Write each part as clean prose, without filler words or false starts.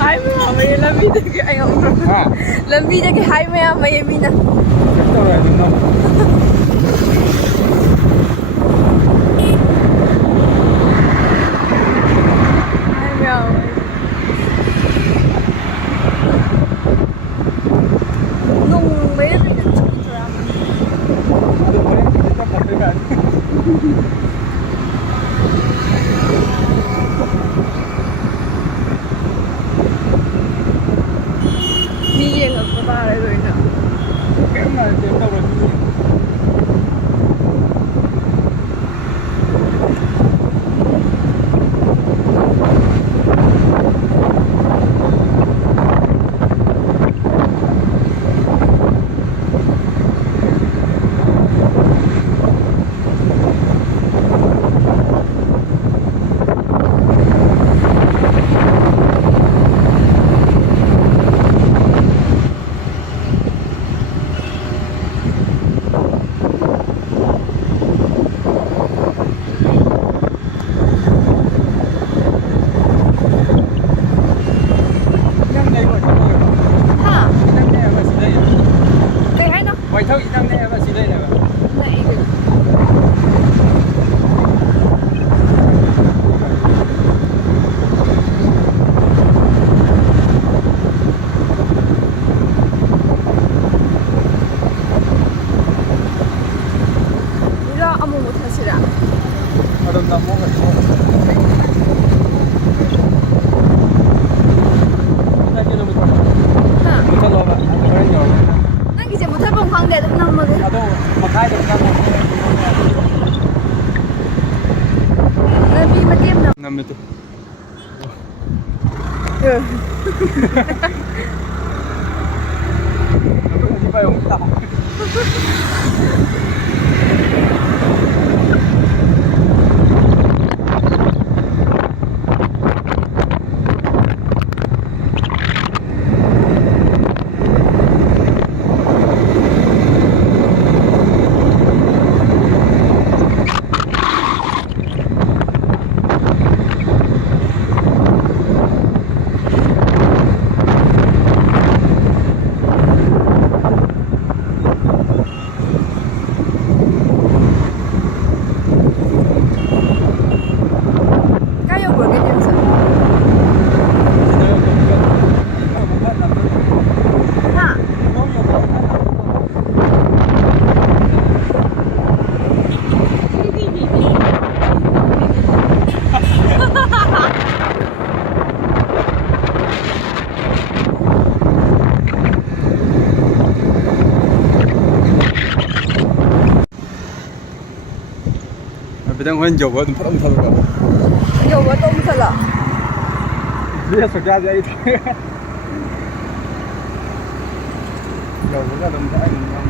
Hai mày mày làm gì thế cái anh không? Làm gì thế cái hai mày mày nè. Đâu rồi đúng không? Hai mèo. Nung mấy cái gì chụp cho em. Aduh, boleh kita praktekkan. Mi yang apa bar rồi nè. Cái mà đến đâu rồi? Vậy thôi, năm nay em là gì đây này? Này. 이거 아무 못 하시라. Aduh, nggak mau nggak mau. Kita kira lupa. Hah. Kita lupa. Orang nyawa. 난 이제 못 해본 관계도 남아도. Aduh, makanya kita mau. Nabi matiam na. Ngam itu. Di payung kita. Kayo mo르겠어. 하. Bidang hoen jauh banget tempat tempat kan. Yo 뭐 또 무살라. Dia sudah aja itu. Jauh banget tempat ini.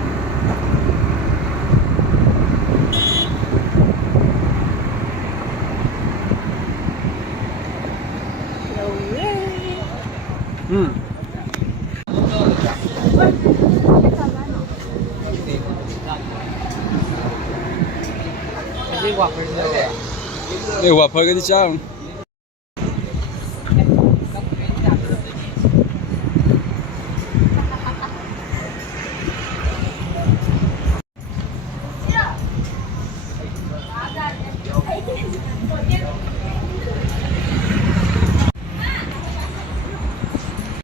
Đây quả phơi cái gì sao?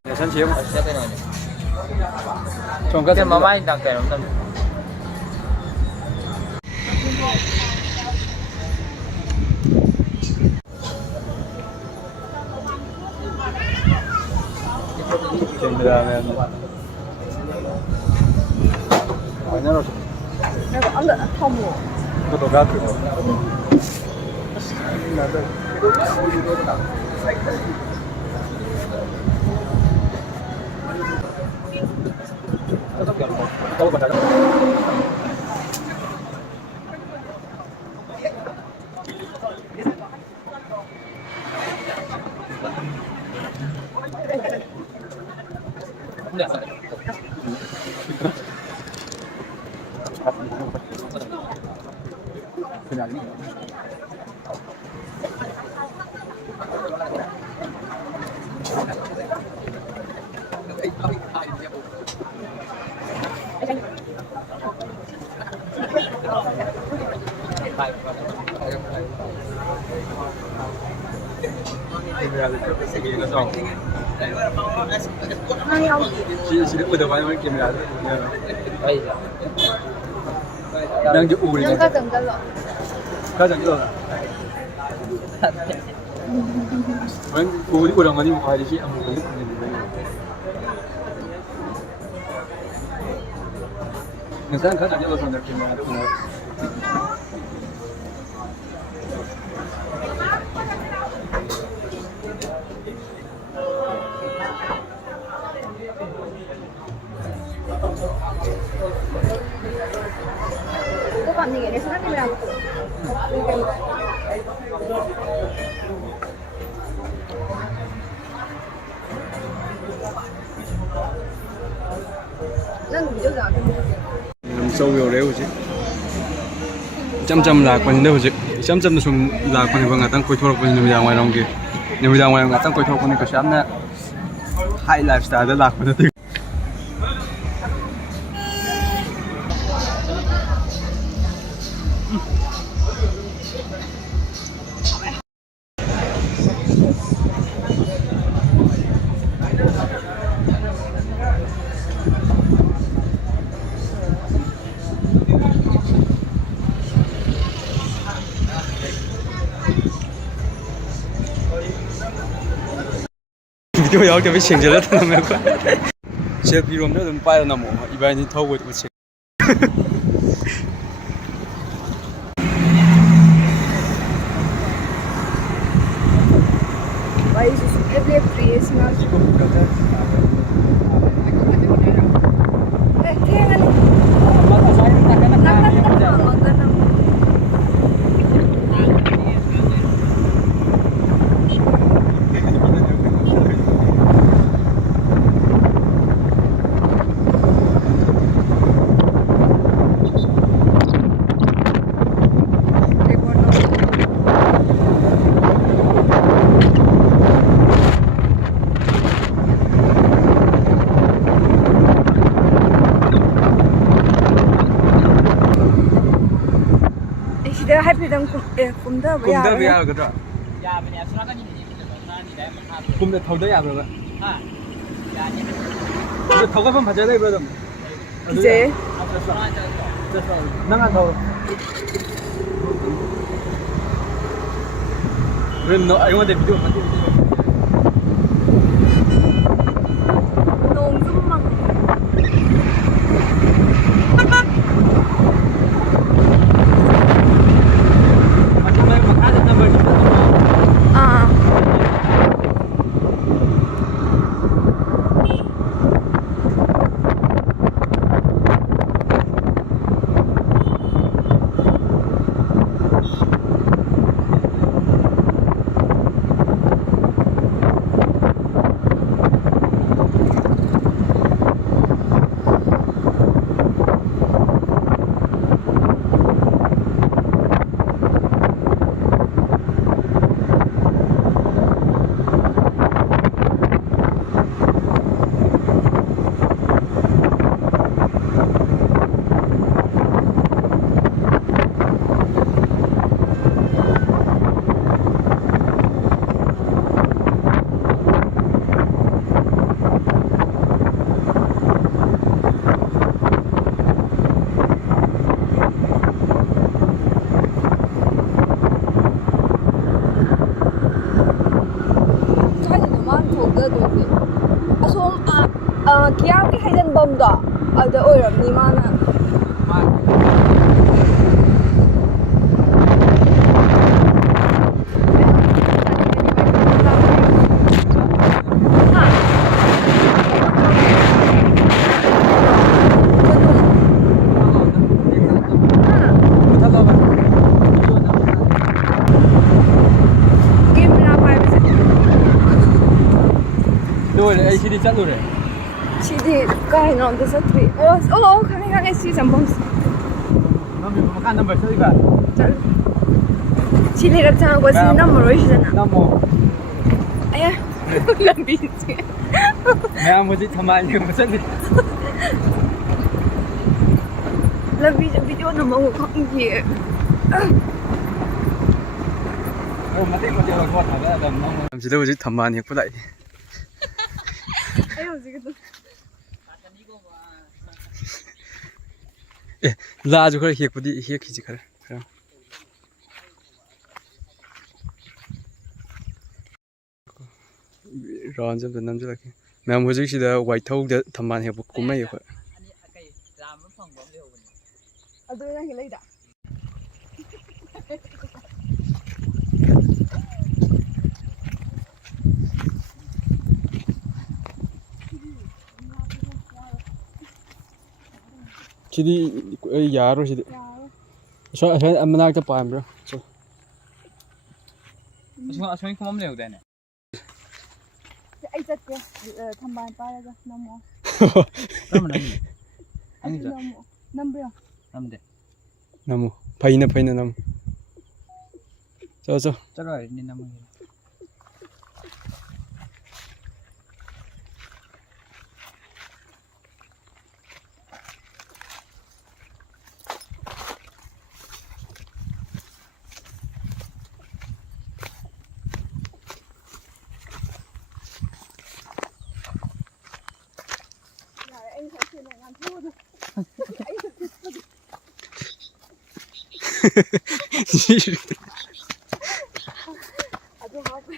Để sẵn chiếm. Trong các mà mai đang kể lắm. Kendilerine Aynen öyle. 내가 안 돼. 터무. Fotoğraf yok. Final. Sini udah banyak kamera. Đang chụp ủi Nâng cao tầng cân lộ. Các chẳng được. Anh cô đi của đồng anh đi một vài đi chị ăn một cái lúc nhìn thấy. Người ta khác chẳng được rồi kamera được rồi. Có còn gì để snap camera không? Lên chỗ nào thì Nằm sâu vào đấy chứ. Chăm là quan đấy chứ. Chăm là sung là quan vâng tăng coi thua quan niệm ra ngoài đồng kia. Niệm ra ngoài tăng coi thua quan cái sáng nè. High lifestyle đó là quan đấy. Video 여기 왜 생겨졌다 나면 제 비롬도 좀 빠져 나뭐 이번에 더 보고 있지. Vai isso é bem preço, mas é que é Dia happy dam kum da ba ya. Kum da ya cái đó. Ya bên em nó nhìn đấy mà. Kum da thầu đấy à rồi. Ha. Ya nhìn. Cái thầu cái phần phải đây rồi. 이제 năng ăn thầu. Rồi nó anh want video phải 너무 좀만 아 기압이 해전 범도 어디 어렵니 많아. Rồi đấy, CD chắc rồi đấy. CD cái nó được rất tuyệt. Cái CD chẳng bông. Nó bị một căn number chơi cả. CD là chẳng có gì number rồi chứ nào. Number. Ai à, làm gì chứ? Mẹ một gì tham ăn nhưng mà rất là ꯂꯝꯕꯤꯗ video ꯅꯝꯃꯒ ꯈꯪꯗꯦ ꯁꯤꯗ ꯍꯧꯖꯤꯛ ꯊꯝꯕꯥꯜ ꯍꯦꯛꯄ ꯂꯥꯛꯏ ꯑꯩ ꯍꯧꯖꯤꯛ ꯑꯗꯨꯝ ꯑꯦ ꯂꯥꯁꯨ ꯈꯔ ꯍꯦꯛꯄꯗꯤ ꯍꯦꯛꯈꯤꯁꯤ ꯈꯔ ꯔꯥꯎꯟꯁꯦ ꯑꯝꯇ ꯅꯝꯁꯤꯜꯂꯛꯀꯦ ꯃꯌꯥꯝ ꯍꯧꯖꯤꯛꯁꯤꯗ ꯋꯥꯏꯊꯧꯗ ꯊꯝꯕꯥꯜ ꯍꯦꯛꯄ ꯀꯨꯝꯅꯩ ꯑꯩꯈꯣꯏ ꯑꯗꯨ ꯅꯪꯒꯤ ꯂꯩꯗ ꯁꯤꯗꯤ ꯑꯩ ꯌꯥꯔꯔꯣꯏ ꯁꯤꯗꯤ ꯑꯁꯣꯏ ꯃꯅꯥꯛꯇ ꯄꯥꯟꯕ꯭ꯔꯥ ꯑꯁꯣꯏ ꯈꯨꯃꯝ ꯂꯩꯍꯧꯗꯥꯏꯅꯦ ꯑꯩ ꯆꯠꯀꯦ ꯊꯝꯕꯥꯜ ꯄꯥꯏꯔꯒ ꯅꯝꯃꯣ ꯀꯔꯝꯕ ꯑꯗꯨ ꯅꯝꯃꯣ ꯅꯝꯕ꯭ꯔꯣ ꯅꯝꯗꯦ ꯅꯝꯃꯨ ꯐꯩꯅ ꯅꯝꯃꯨ ꯆꯣ ꯆꯠꯂꯣ ꯍꯥꯏꯔꯗꯤ ꯅꯝꯃꯒꯦ ꯑꯗꯨ ꯍꯥꯞꯄ